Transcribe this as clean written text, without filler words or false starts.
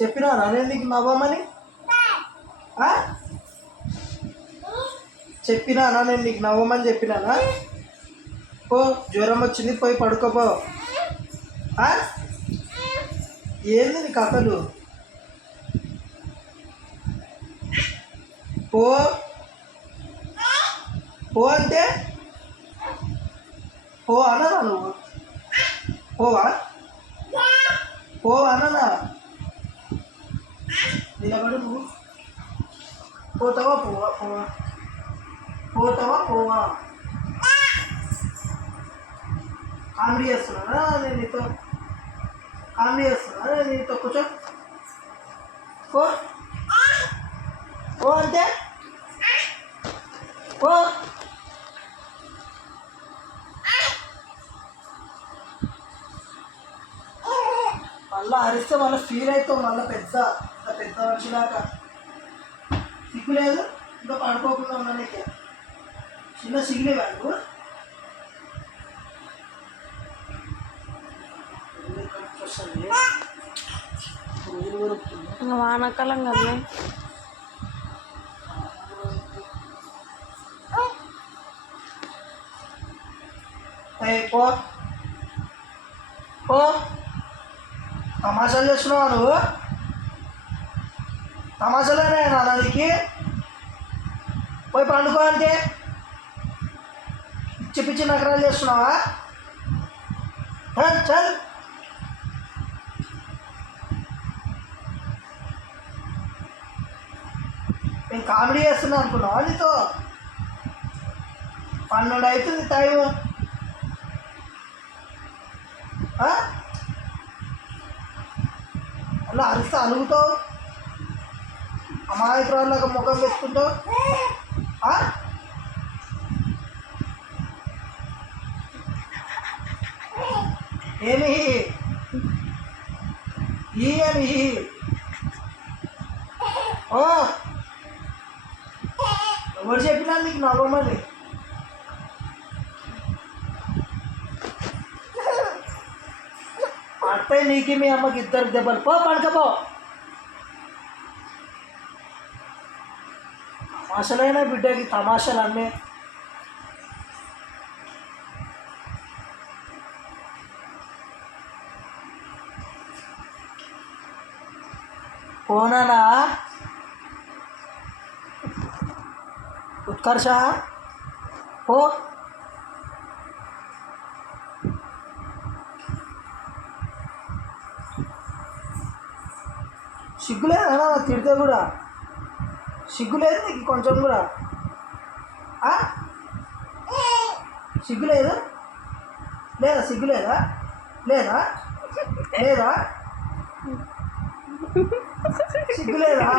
చెప్పినా నేను నీకు నవ్వమని? చెప్పినా నేను నీకు నవ్వమని చెప్పినానా? పో, జ్వరం వచ్చింది, పోయి పడుకోపో. ఏంది నీ కథలు? పో పో అంటే పో అననా నువ్వు? పోవా? పో అననా? నిలబడు నువ్వు. పోతావా పోవా? పోవా పోతావా పోవా? కామెడీ చేస్తున్నానా నేను నీతో? కామెడీ చేస్తున్నా నేను నీతో? కూర్చో. పో పో అంటే పో. మళ్ళీ అరిస్తే మళ్ళీ ఫీల్ అవుతావు, మళ్ళీ పెద్ద పెద్ద మనిషిలాగా. సిగ్గు లేదు ఇంకా పడుకోకుండా ఉన్నానికి? చిన్న సిగ్గులేవా నువ్వు? వానాకాలం కదా. పో పో. తమాషాలు చేస్తున్నావా నువ్వు? తమాషాలేనా నాన్నకి? పోయి పండుకో అంటే పిచ్చి పిచ్చి నగరాలు చేస్తున్నావా? చల్. నేను కామెడీ చేస్తున్నా అనుకున్నావా నీతో? 12 అవుతుంది టైం. అలా అరిస్తే అలుగుతావు, అమాయకురాళ్ళగా ముఖం పెట్టుకుంటావు. ఏమి ఏమి ఓ ఎవరు చెప్పినా నీకు నవ్వమని? అత్తయ్య నీకు మీ అమ్మకి ఇద్దరు దెబ్బలు. పో పడకపో. తమాషలైనా బిడ్డకి తమాషలు అన్నీ. పోనానా ఉత్కర్ష? పో. సిగ్గులేదా తిడితే కూడా? సిగ్గులేదు నీకు కొంచెం కూడా? సిగ్గులేదు లేదా? సిగ్గులేదా లేదా? లేదా? సిగ్గులేదా?